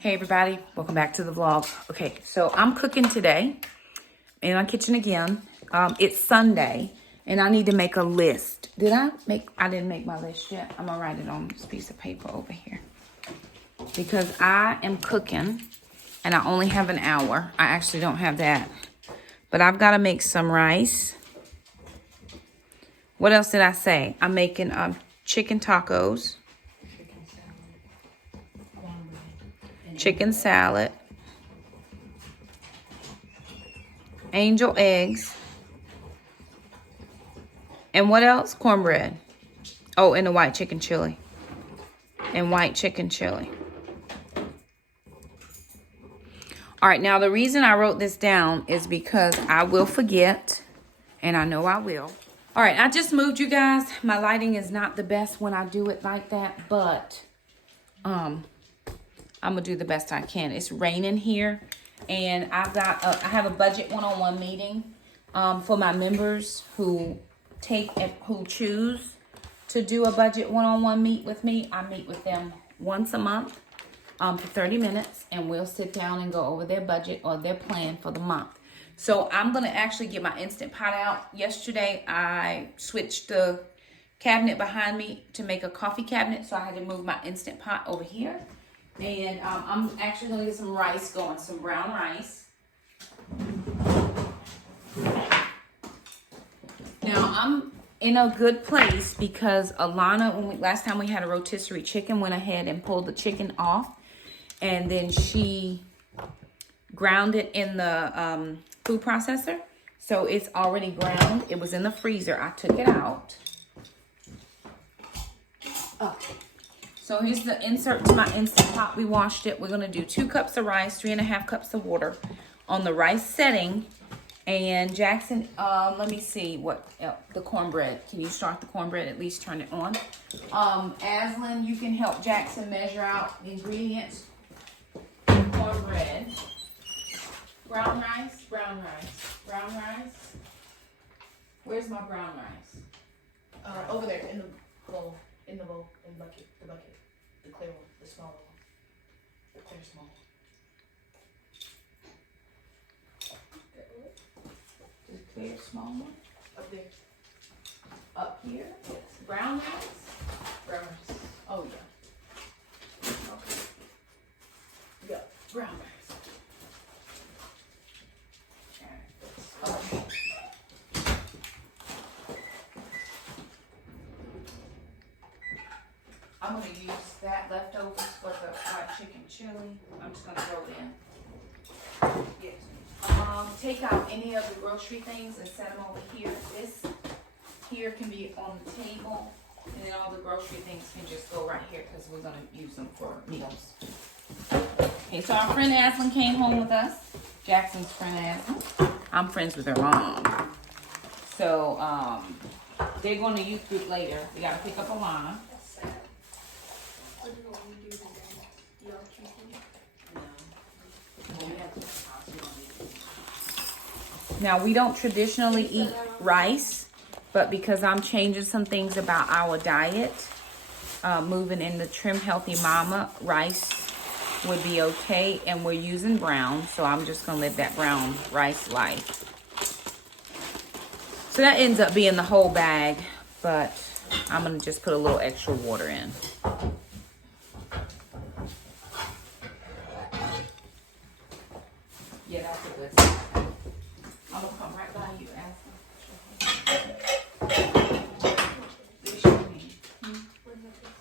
Hey everybody, welcome back to the vlog. Okay, so I'm cooking today in my kitchen again. It's Sunday and I need to make a list. I didn't make my list yet. I'm gonna write it on this piece of paper over here. Because I am cooking and I only have an hour. I actually don't have that. But I've gotta make some rice. What else did I say? I'm making chicken tacos. Chicken salad, angel eggs, and what else? Cornbread. Oh, and the white chicken chili. And white chicken chili. All right, now the reason I wrote this down is because I will forget, and I know I will. All right, I just moved, you guys. My lighting is not the best when I do it like that, but I'm gonna do the best I can. It's raining here, and I have a budget one-on-one meeting for my members who choose to do a budget one-on-one meet with me. I meet with them once a month for 30 minutes, and we'll sit down and go over their budget or their plan for the month. So I'm gonna actually get my Instant Pot out. Yesterday, I switched the cabinet behind me to make a coffee cabinet, so I had to move my Instant Pot over here. And I'm actually going to get some rice going, some brown rice. Now, I'm in a good place because Alana, last time we had a rotisserie chicken, went ahead and pulled the chicken off. And then she ground it in the food processor. So it's already ground. It was in the freezer. I took it out. Oh. So here's the insert to my Instant Pot. We washed it. We're going to do 2 cups of rice, 3.5 cups of water on the rice setting. And Jackson, let me see what the cornbread. Can you start the cornbread? At least turn it on. Aslan, you can help Jackson measure out the ingredients. Cornbread. Brown rice, brown rice, brown rice. Where's my brown rice? Over there in the bowl, in the bucket, the clear one, the small one, the clear small one. The clear small one? Up there. Up here? Yes. Brown rice? Brown rice. Oh, yeah. Okay. Yeah, brown rice. Okay. I'm going to use that leftovers for the fried chicken chili. I'm just going to throw it in. Yes. Take out any of the grocery things and set them over here. This here can be on the table, and then all the grocery things can just go right here because we're going to use them for meals. Okay, so our friend Aslan came home with us. Jackson's friend Aslan. I'm friends with her mom. So they're going to youth group later. We got to pick up Alana. Now, we don't traditionally eat rice, but because I'm changing some things about our diet, moving into Trim Healthy Mama, rice would be okay, and we're using brown, so I'm just going to live that brown rice life. So that ends up being the whole bag, but I'm going to just put a little extra water in. Yeah, that's a good sign. I'm going to come right by you, Aslan.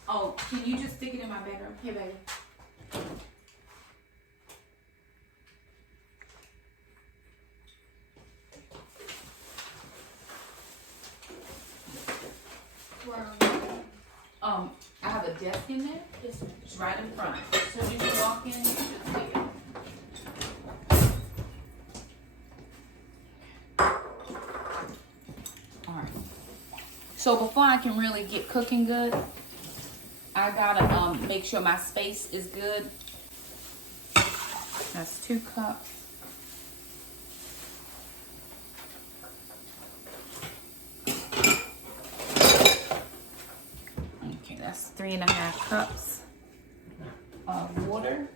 Oh, can you just stick it in my bedroom? Here, baby. I have a desk in there. Yes, ma'am. It's right in front. So as you walk in, you should see it. Alright. So before I can really get cooking good, I gotta make sure my space is good. That's 2 cups. Okay, that's 3.5 cups of water.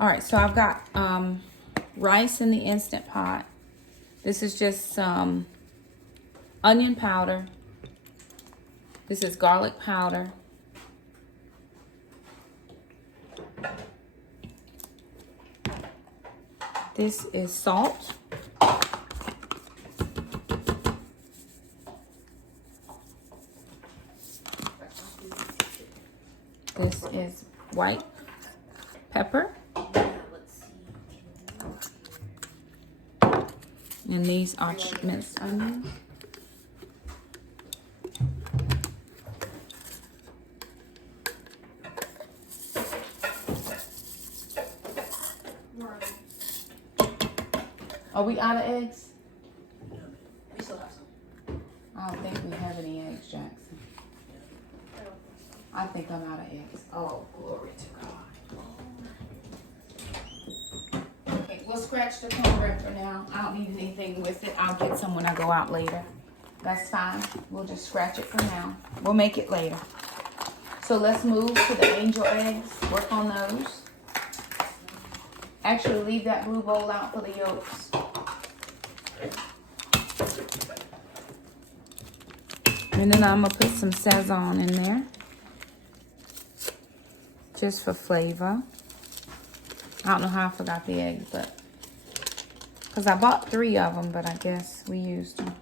All right, so I've got rice in the Instant Pot. This is just some onion powder. This is garlic powder. This is salt. This is white pepper. And these are minced onions. Are we out of eggs? We still have some. I don't think we have any eggs, Jackson. I think I'm out of eggs. Oh, glory to God. Okay, we'll scratch the cornbread for now. I don't need anything with it. I'll get some when I go out later. That's fine. We'll just scratch it for now. We'll make it later. So let's move to the angel eggs. Work on those. Actually, leave that blue bowl out for the yolks. And then I'm going to put some Sazon in there. Just for flavor. I don't know how I forgot the eggs, but... because I bought 3 of them, but I guess we used them.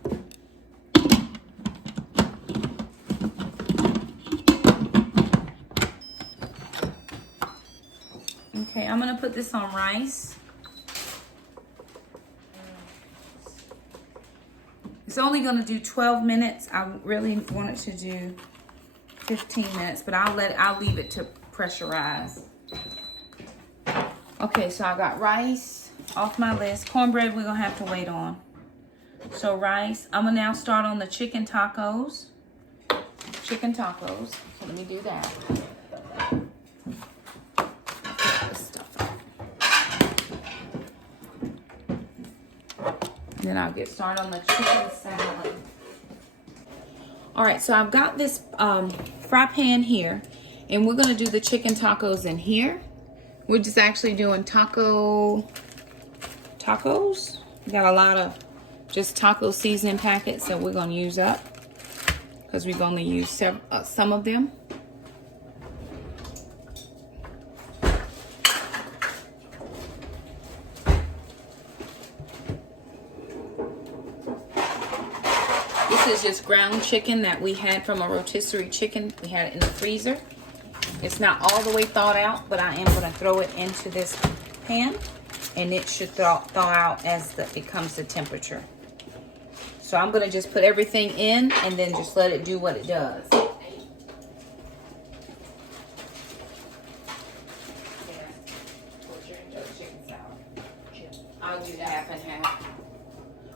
Okay, I'm going to put this on rice. It's only going to do 12 minutes. I really wanted to do 15 minutes, but I'll leave it to pressurize. Okay, so I got rice off my list. Cornbread we're going to have to wait on. So rice. I'm going to now start on the chicken tacos. Chicken tacos. So let me do that. Then I'll get started on the chicken salad. All right, so I've got this fry pan here, and we're gonna do the chicken tacos in here. We're just actually doing tacos. We got a lot of just taco seasoning packets that we're gonna use up because we're gonna use some of them. This is just ground chicken that we had from a rotisserie chicken. We had it in the freezer. It's not all the way thawed out, but I am going to throw it into this pan, and it should thaw out as it comes to temperature. So I'm going to just put everything in and then just let it do what it does. I'll do half and half.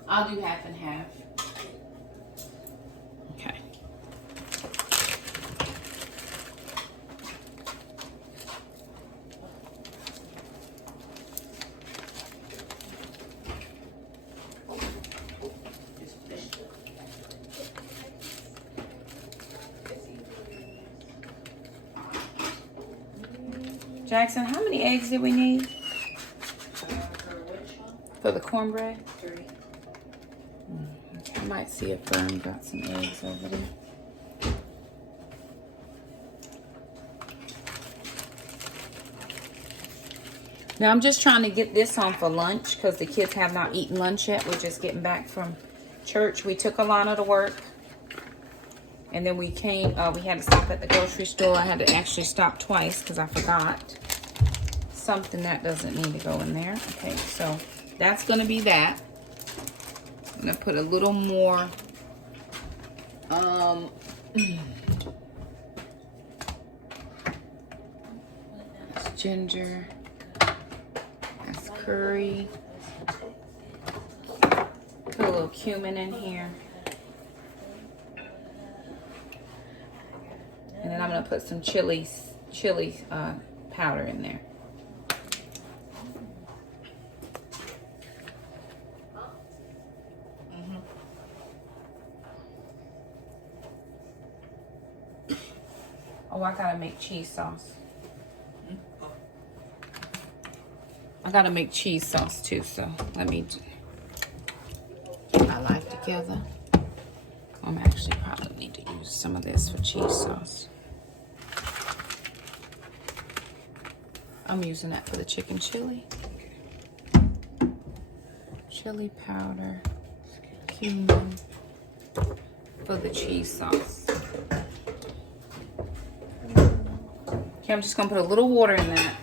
I'll do half and half. Okay. Jackson, how many eggs did we need? For the cornbread? 3. Okay, I might see if Fern got some eggs over there. Now I'm just trying to get this on for lunch because the kids have not eaten lunch yet. We're just getting back from church. We took Alana to work. And then we came, we had to stop at the grocery store. I had to actually stop twice because I forgot something that doesn't need to go in there. Okay, so that's going to be that. I'm going to put a little more that's ginger. That's curry. Put a little cumin in here. And then I'm going to put some chili powder in there. Oh, I gotta make cheese sauce. I gotta make cheese sauce too, so let me get my life together. I'm actually probably need to use some of this for cheese sauce. I'm using that for the chicken chili. Chili powder, cumin for the cheese sauce. Okay, I'm just gonna put a little water in that.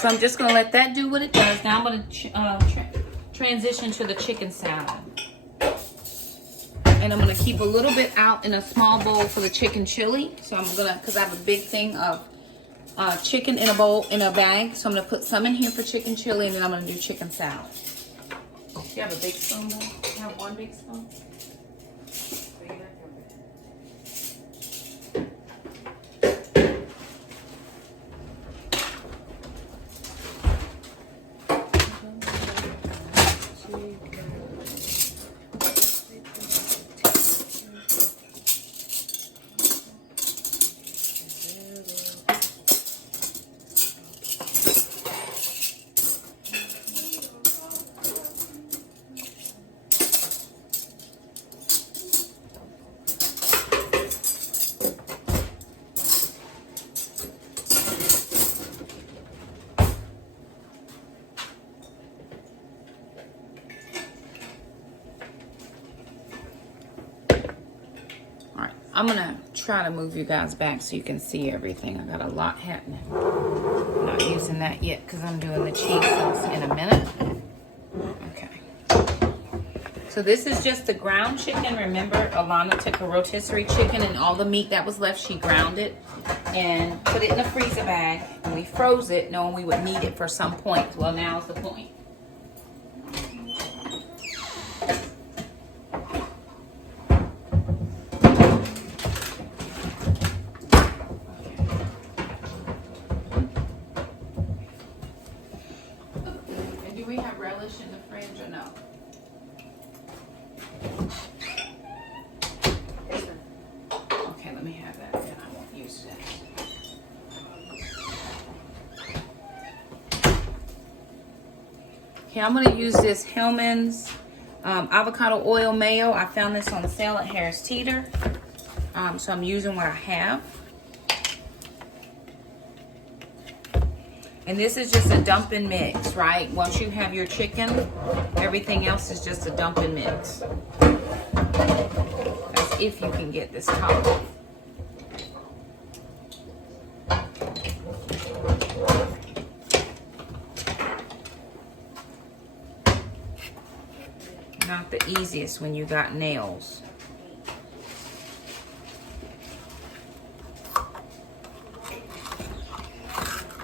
So I'm just gonna let that do what it does. Now I'm gonna transition to the chicken salad. And I'm gonna keep a little bit out in a small bowl for the chicken chili. So I'm gonna, cause I have a big thing of chicken in a bowl, in a bag. So I'm gonna put some in here for chicken chili, and then I'm gonna do chicken salad. Do you have a big spoon though? You have one big spoon? I'm gonna try to move you guys back so you can see everything. I got a lot happening. I'm not using that yet because I'm doing the cheese sauce in a minute. Okay. So this is just the ground chicken. Remember, Alana took a rotisserie chicken and all the meat that was left, she ground it and put it in a freezer bag. And we froze it knowing we would need it for some point. Well, now's the point. In the fridge or no? Okay, let me have that then. I won't use that. Okay, I'm going to use this Hellman's avocado oil mayo. I found this on sale at Harris Teeter. So I'm using what I have. And this is just a dump and mix, right? Once you have your chicken, everything else is just a dump and mix. That's if you can get this top off. Not the easiest when you got nails.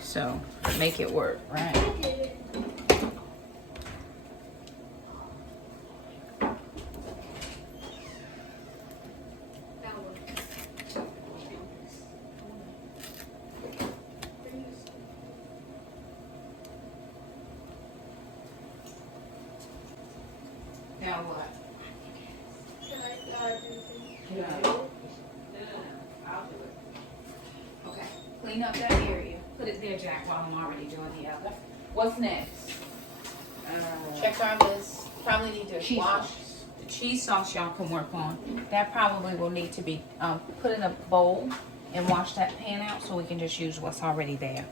So make it work, right? Now what? Can I do No. I'll do it. Okay. Clean up that area. Put it there, Jack, while I'm already doing the other. What's next? check our list. Probably need to Cheese wash. sauce. The cheese sauce y'all can work on. That probably will need to be put in a bowl and wash that pan out so we can just use what's already there.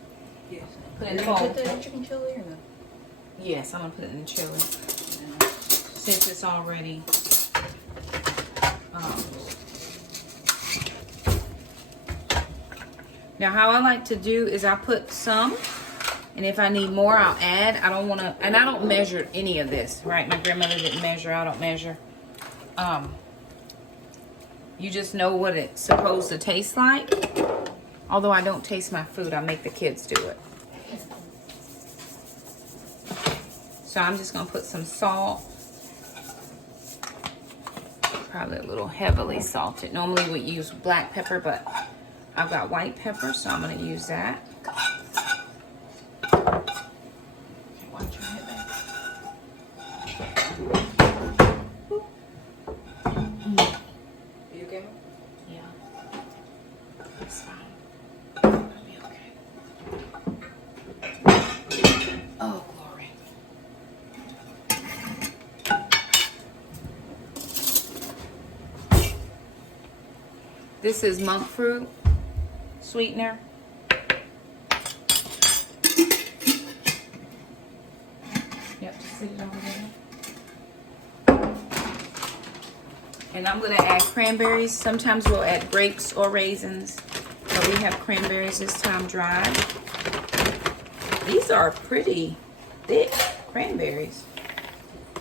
Yes. Put it in the Put bowl. the chicken chili or no? Yes, I'm gonna put it in the chili. Since it's already now how I like to do is I put some, and if I need more I'll add. I don't want to, and I don't measure any of this, right? My grandmother didn't measure, I don't measure. You just know what it's supposed to taste like. Although I don't taste my food, I make the kids do it. So I'm just gonna put some salt. Probably a little heavily salted. Normally we use black pepper, but I've got white pepper, so I'm gonna use that. Watch your head back. You okay? Yeah. It's fine. It'll be okay. Oh, glory. This is monk fruit sweetener. Yep, just sit it over there. And I'm gonna add cranberries. Sometimes we'll add grapes or raisins, but we have cranberries this time dried. These are pretty thick cranberries.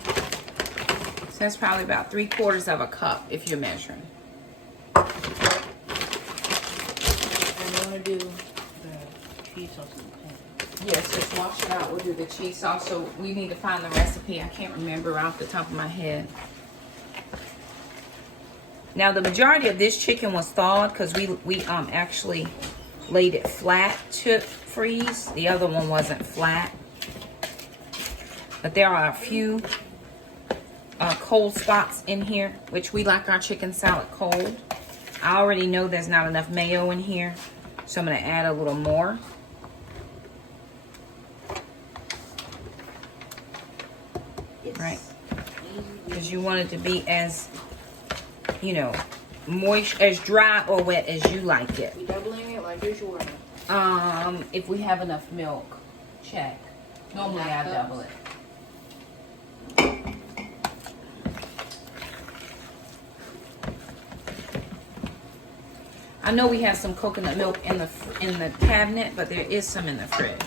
So that's probably about 3/4 of a cup if you're measuring. And you want to do the cheese sauce in the pan. Yes, just wash it out. We'll do the cheese sauce. So we need to find the recipe. I can't remember off the top of my head. Now the majority of this chicken was thawed because we actually laid it flat to freeze. The other one wasn't flat. But there are a few cold spots in here, which we like our chicken salad cold. I already know there's not enough mayo in here, so I'm gonna add a little more. Yes. Right, because you want it to be as, you know, moist, as dry or wet as you like it. We doubling it like usual. If we have enough milk, check. Normally I double it. I know we have some coconut milk in the cabinet, but there is some in the fridge.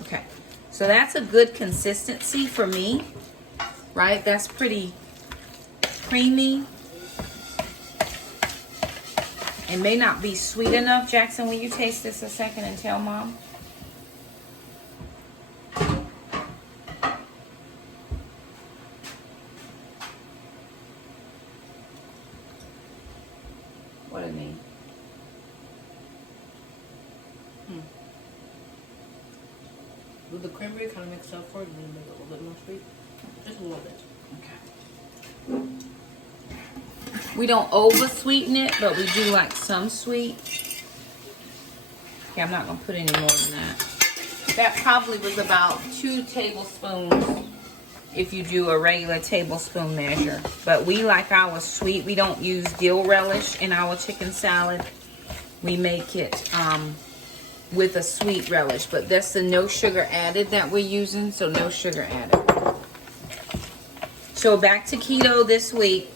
Okay, so that's a good consistency for me, right? That's pretty creamy. It may not be sweet enough. Jackson, will you taste this a second and tell Mom? What do it mean? With the cranberry kind of mix up for it and make it a little bit more sweet. Just a little bit. Okay. We don't over sweeten it, but we do like some sweet. Okay, I'm not gonna put any more than that. That probably was about 2 tablespoons if you do a regular tablespoon measure. But we like ours sweet. We don't use dill relish in our chicken salad. We make it with a sweet relish, but that's the no sugar added that we're using, so no sugar added. So back to keto this week.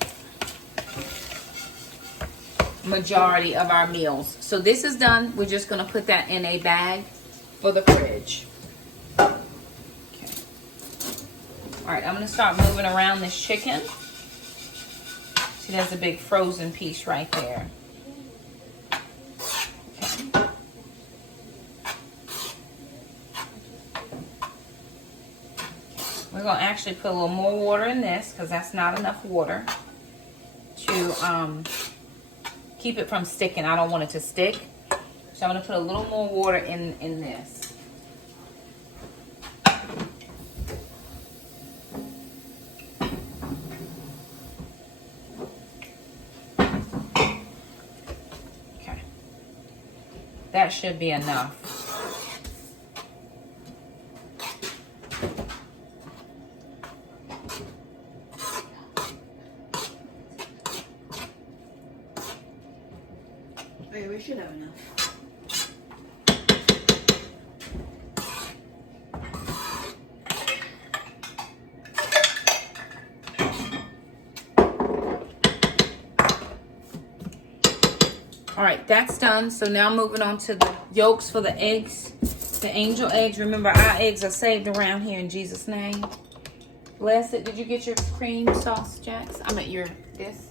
Majority of our meals. So this is done. We're just going to put that in a bag for the fridge. Okay. All right, I'm going to start moving around this chicken. See, there's a big frozen piece right there. Okay. We're going to actually put a little more water in this because that's not enough water to keep it from sticking. I don't want it to stick. So I'm going to put a little more water in this. Okay. That should be enough. Okay, we should have enough. All right, that's done. So now moving on to the yolks for the eggs. The angel eggs. Remember, our eggs are saved around here in Jesus' name. Bless it. Did you get your cream sauce, Jax? I mean, your this?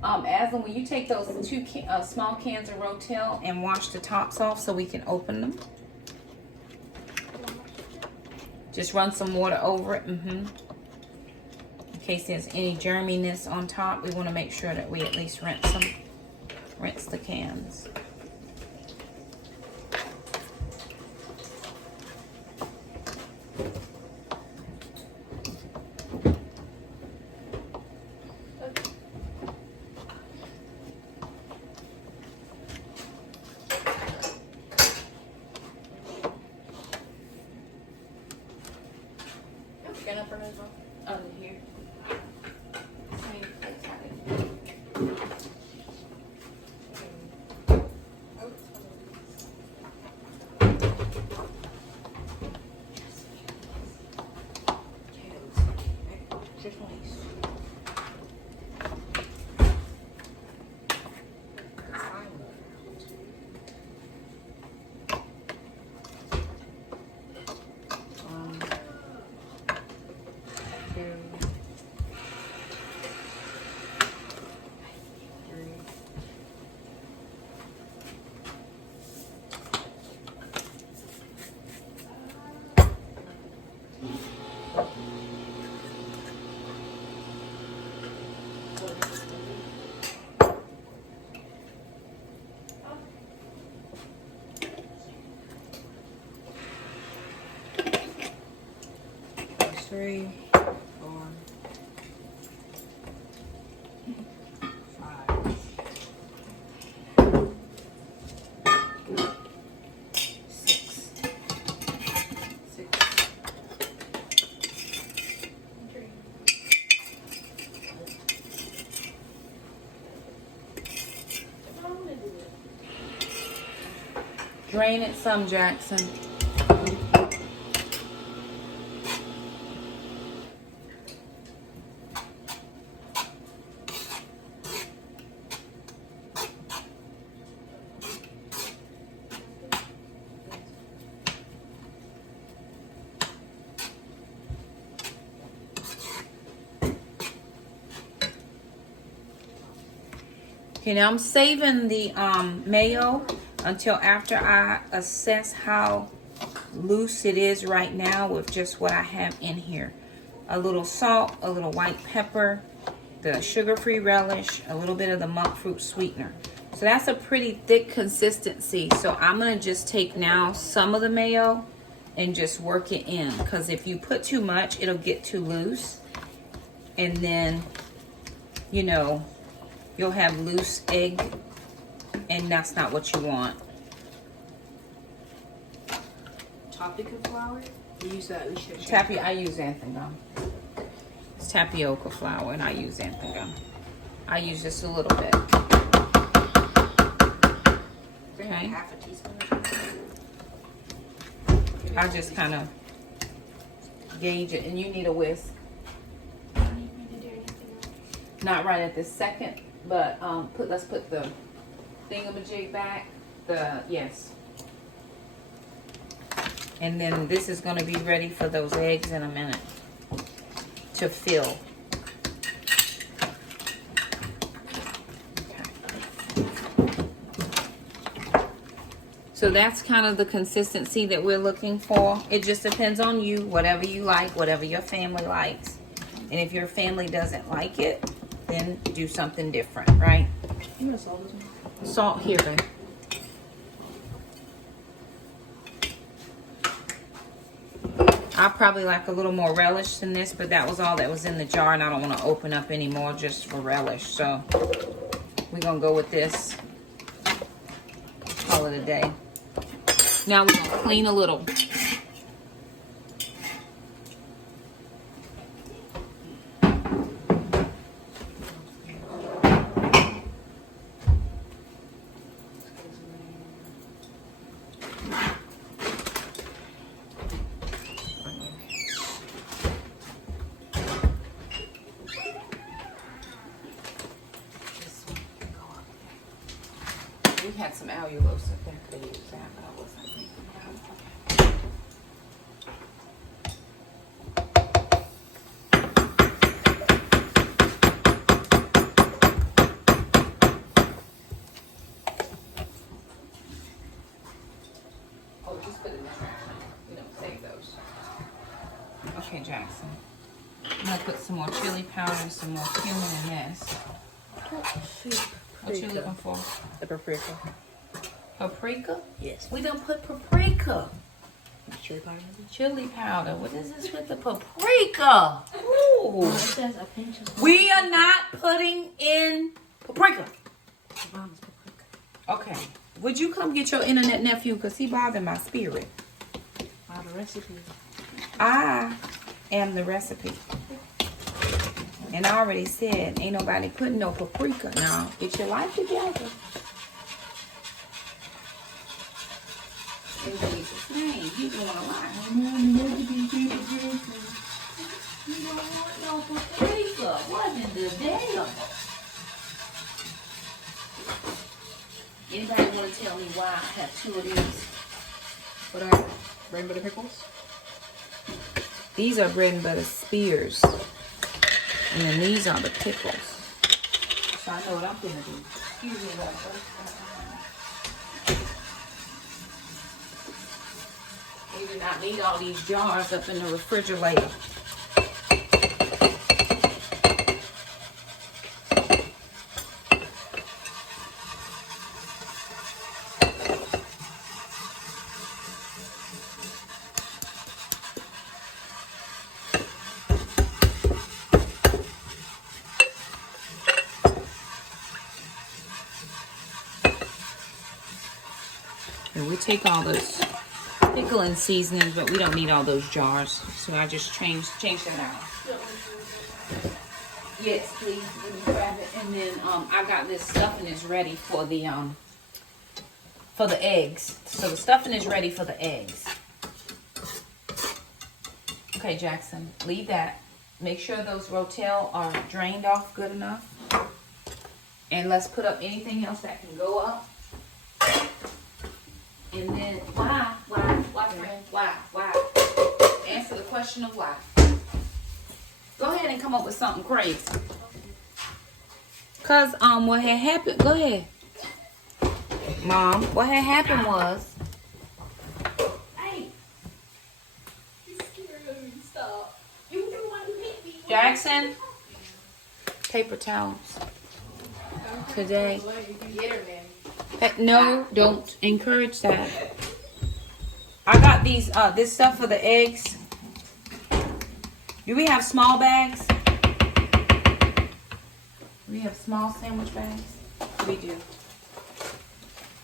Aslan, will you take those 2 small cans of Rotel and wash the tops off so we can open them? Just run some water over it. case there's any germiness on top. We want to make sure that we at least rinse the cans. Can I burn as well? Under here. Same place I did. Three, 4, 5, 6, 6. Drain it some, Jackson. Okay, now I'm saving the mayo until after I assess how loose it is right now with just what I have in here. A little salt, a little white pepper, the sugar-free relish, a little bit of the monk fruit sweetener. So that's a pretty thick consistency. So I'm gonna just take now some of the mayo and just work it in, because if you put too much, it'll get too loose. And then, you know, you'll have loose egg, and that's not what you want. Tapioca flour? You use that. I use xanthan gum. It's tapioca flour, and I use xanthan gum. I use just a little bit. Okay. Okay. Half a teaspoon or something. I just kind of gauge it, and you need a whisk. Not right at this second, but let's put the thingamajig back. Yes. And then this is going to be ready for those eggs in a minute to fill. Okay. So that's kind of the consistency that we're looking for. It just depends on you, whatever you like, whatever your family likes. And if your family doesn't like it, then do something different, right? You gonna salt this one? Salt here, babe. I probably like a little more relish than this, but that was all that was in the jar, and I don't want to open up anymore just for relish. So we're going to go with this. Call it a day. Now we're going to clean a little. We had some allulose up there. Could have used that, but I wasn't thinking about it. Oh, just put it in there. You know, save those. Okay, Jackson. I'm gonna put some more chili powder and some more cumin in this. What you looking for? The paprika. Paprika? Yes. We done put paprika. Chili powder. Chili powder. What is this with the paprika? Ooh. It says a pinch of We are not putting in paprika. mom's paprika. Okay. Would you come get your internet nephew? Because he bothered my spirit. Wow, the recipe. I am the recipe. And I already said, ain't nobody putting no paprika. Now, get your life together. In Jesus' name, you doing a lot. You don't want no paprika. What in the damn? Anybody want to tell me why I have two of these? What are bread and butter pickles? These are bread and butter spears. And then these are the pickles. So I know what I'm going to do. Excuse me, we do not need all these jars up in the refrigerator. And we take all those pickling seasonings, but we don't need all those jars. So I just change that out. Yes, please. Let me grab it. And then I got this stuffing is ready for the eggs. So the stuffing is ready for the eggs. Okay, Jackson, leave that. Make sure those rotel are drained off good enough. And let's put up anything else that can go up. And then, why, friend? Why? Answer the question of why. Go ahead and come up with something crazy. Cause what had happened? Go ahead, Mom. What had happened was. Hey, you scared me. Stop. You don't want to hit me. Jackson, paper towels. Today. Get her, man. Hey, no, don't encourage that. I got these this stuff for the eggs. Do we have small bags? We have small sandwich bags? We do.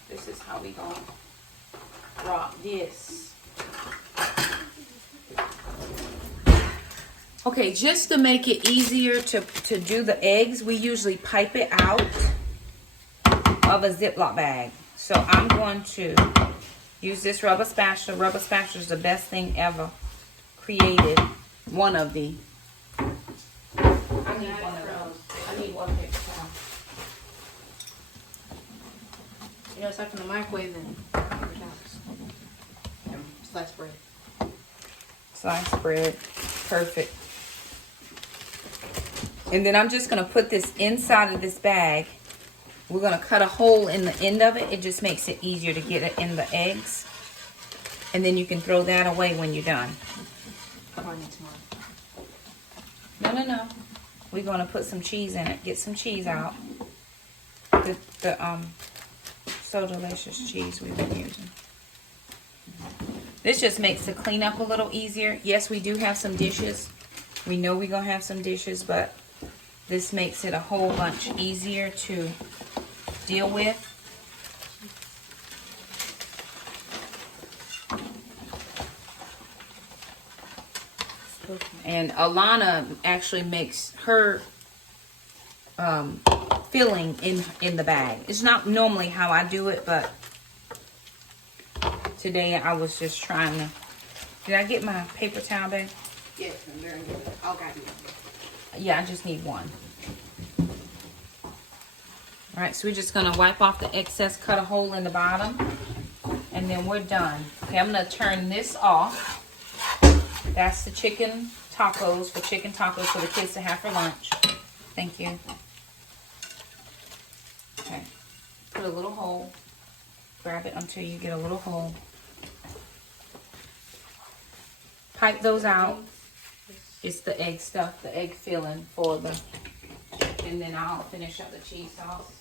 This is how we gonna rock this. Okay, just to make it easier to do the eggs, we usually pipe it out of a Ziploc bag. So I'm going to use this rubber spatula. Rubber spatula is the best thing ever created. One of the. I need one of those. I need one paper towel. You know, aside from the microwave and paper towels. And sliced bread. Sliced bread. Perfect. And then I'm just going to put this inside of this bag. We're going to cut a hole in the end of it. It just makes it easier to get it in the eggs. And then you can throw that away when you're done. No. We're going to put some cheese in it. Get some cheese out. The So Delicious cheese we've been using. This just makes the cleanup a little easier. Yes, we do have some dishes. We know we're going to have some dishes, but this makes it a whole bunch easier to deal with. And Alana actually makes her filling in the bag. It's not normally how I do it, but today I was just trying to. Did I get my paper towel bag? Yes, I'm very good. I'll guide you. Yeah, I just need one. All right, so we're just gonna wipe off the excess, cut a hole in the bottom, and then we're done. Okay, I'm gonna turn this off. That's the chicken tacos for the kids to have for lunch. Thank you. Okay, put a little hole. Grab it until you get a little hole. Pipe those out. It's the egg stuff, the egg filling for the, and then I'll finish up the cheese sauce.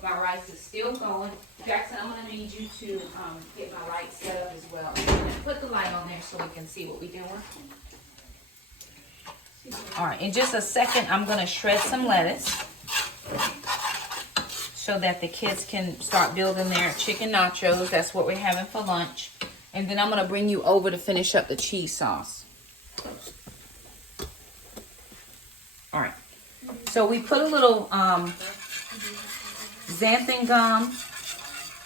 My rice is still going. Jackson, I'm gonna need you to get my light set up as well. And put the light on there so we can see what we're doing. All right, in just a second, I'm gonna shred some lettuce so that the kids can start building their chicken nachos. That's what we're having for lunch. And then I'm gonna bring you over to finish up the cheese sauce. All right, so we put a little xanthan gum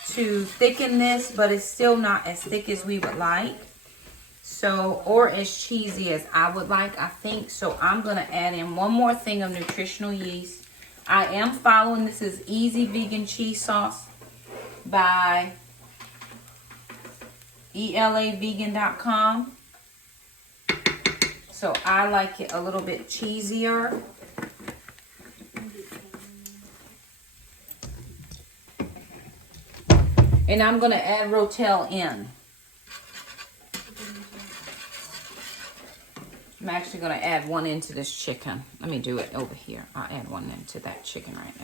to thicken this, but it's still not as thick as we would like. So, or as cheesy as I would like, I think. So I'm gonna add in one more thing of nutritional yeast. I am following, this is Easy Vegan Cheese Sauce by elavegan.com. So I like it a little bit cheesier. And I'm going to add Rotel in. I'm actually going to add one into this chicken. Let me do it over here. I'll add one into that chicken right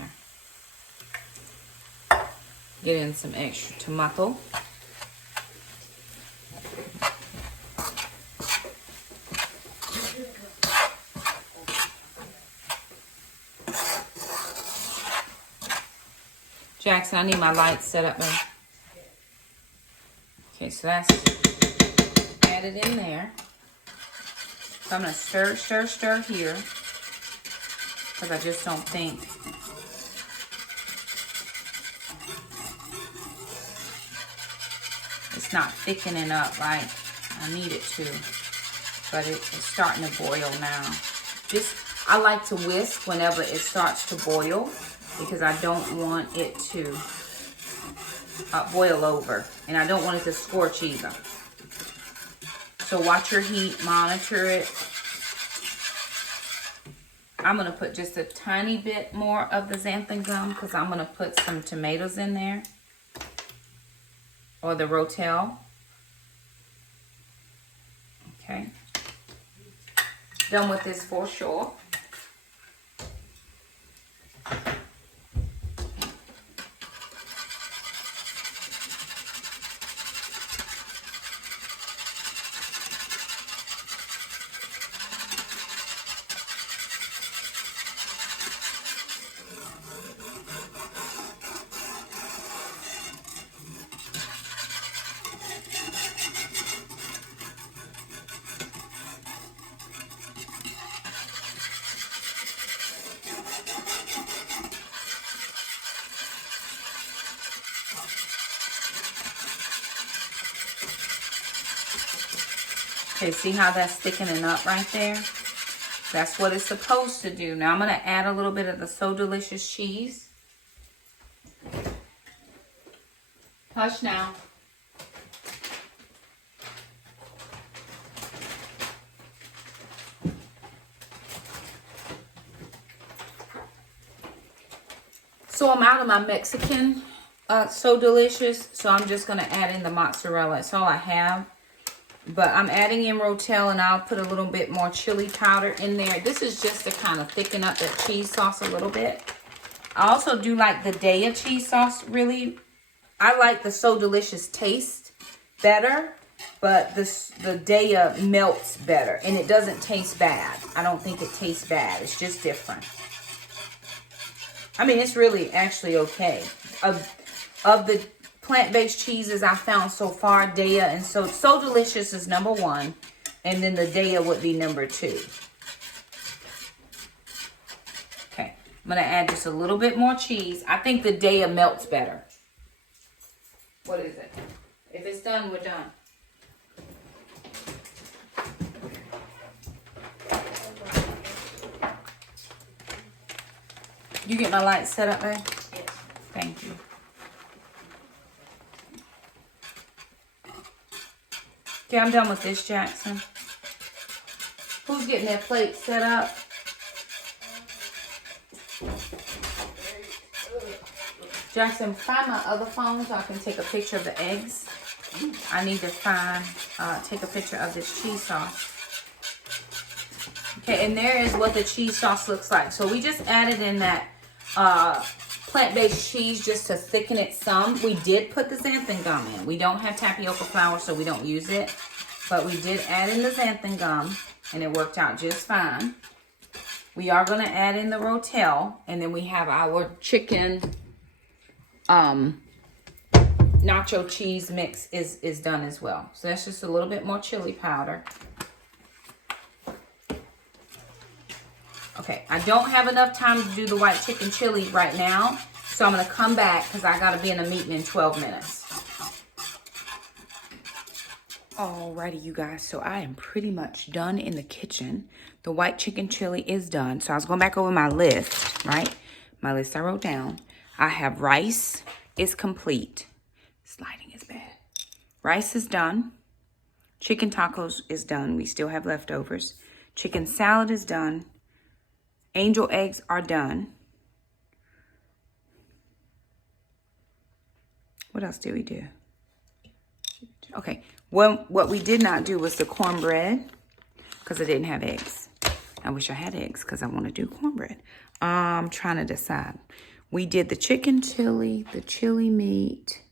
there. Get in some extra tomato. Jackson, I need my lights set up there. Okay, so that's added in there. So I'm going to stir, stir, stir here. Because I just don't think. It's not thickening up like I need it to. But it's starting to boil now. I like to whisk whenever it starts to boil. Because I don't want it to boil over. And I don't want it to scorch either. So watch your heat, monitor it. I'm going to put just a tiny bit more of the xanthan gum because I'm going to put some tomatoes in there. Or the Rotel. Okay. Done with this for sure. Okay, see how that's thickening up right there? That's what it's supposed to do. Now I'm going to add a little bit of the So Delicious cheese. Hush now. So I'm out of my Mexican So Delicious. So I'm just going to add in the mozzarella. That's all I have. But I'm adding in Rotel, and I'll put a little bit more chili powder in there. This is just to kind of thicken up that cheese sauce a little bit. I also do like the Daya cheese sauce, really. I like the So Delicious taste better, but the Daya melts better. And it doesn't taste bad. I don't think it tastes bad. It's just different. I mean, it's really actually okay. Of the plant-based cheeses I found so far, Daya and So Delicious is number 1, and then the Daya would be number 2. Okay, I'm gonna add just a little bit more cheese. I think the Daya melts better. What is it? If it's done, we're done. You get my lights set up there? Yes. Thank you. Okay, I'm done with this, Jackson. Who's getting their plate set up? Jackson, find my other phone so I can take a picture of the eggs. I need to take a picture of this cheese sauce. Okay, and there is what the cheese sauce looks like. So we just added in that plant-based cheese just to thicken it some. We did put the xanthan gum in. We don't have tapioca flour, so we don't use it. But we did add in the xanthan gum, and it worked out just fine. We are going to add in the rotel, and then we have our chicken nacho cheese mix is done as well. So that's just a little bit more chili powder. Okay, I don't have enough time to do the white chicken chili right now, so I'm going to come back because I got to be in a meeting in 12 minutes. Alrighty, you guys, so I am pretty much done in the kitchen. The white chicken chili is done. So I was going back over my list, right? My list I wrote down. I have rice is complete. Sliding is bad. Rice is done. Chicken tacos is done. We still have leftovers. Chicken salad is done. Angel eggs are done. What else did we do? Okay, well, what we did not do was the cornbread because I didn't have eggs. I wish I had eggs because I want to do cornbread. I'm trying to decide. We did the chicken chili, the chili meat,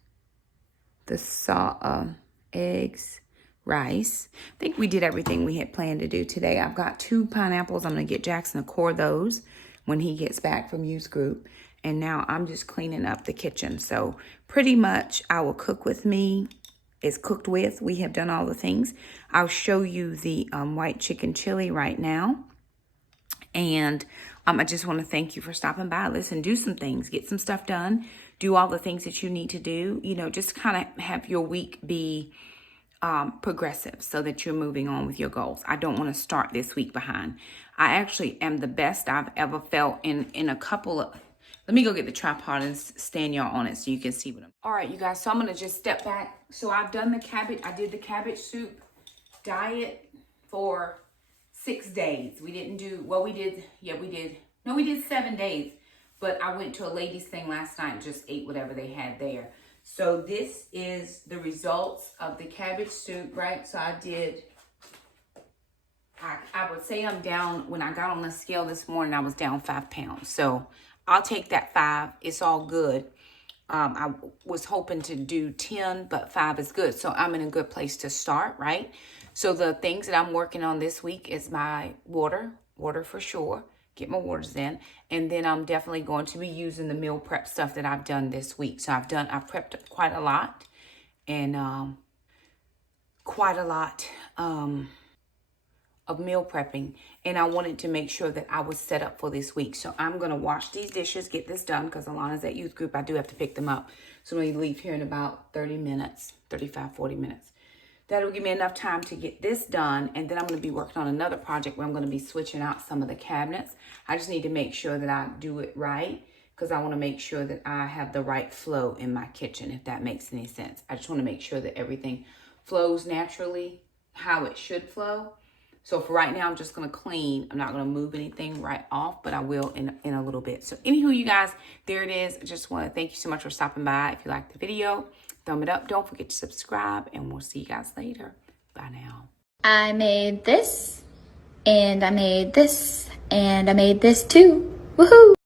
the eggs, rice. I think we did everything we had planned to do today. I've got 2 pineapples. I'm going to get Jackson to core those when he gets back from youth group. And now I'm just cleaning up the kitchen. So pretty much I will cook with me. Is cooked with. We have done all the things. I'll show you the white chicken chili right now. And I just want to thank you for stopping by. Listen, do some things. Get some stuff done. Do all the things that you need to do. You know, just kind of have your week be progressive so that you're moving on with your goals. I don't want to start this week behind. I actually am the best I've ever felt in a couple of... Let me go get the tripod and stand y'all on it so you can see what I'm... All right, you guys, so I'm going to just step back. So I've done the cabbage. I did the cabbage soup diet for 6 days. We didn't do... Well, we did... Yeah, we did... No, we did 7 days. But I went to a ladies' thing last night and just ate whatever they had there. So this is the results of the cabbage soup, right? So I did... I would say I'm down... When I got on the scale this morning, I was down 5 pounds. So... I'll take that 5. It's all good. I was hoping to do 10, but 5 is good. So I'm in a good place to start, right? So the things that I'm working on this week is my water for sure. Get my waters in. And then I'm definitely going to be using the meal prep stuff that I've done this week. So I've prepped quite a lot. And quite a lot of meal prepping, and I wanted to make sure that I was set up for this week. So I'm going to wash these dishes, get this done, because Alana's at youth group. I do have to pick them up. So we leave here in about 30 minutes, 35, 40 minutes. That'll give me enough time to get this done, and then I'm going to be working on another project where I'm going to be switching out some of the cabinets. I just need to make sure that I do it right, because I want to make sure that I have the right flow in my kitchen, if that makes any sense. I just want to make sure that everything flows naturally, how it should flow. So for right now, I'm just going to clean. I'm not going to move anything right off, but I will in a little bit. So anywho, you guys, there it is. I just want to thank you so much for stopping by. If you liked the video, thumb it up. Don't forget to subscribe, and we'll see you guys later. Bye now. I made this, and I made this, and I made this too. Woohoo!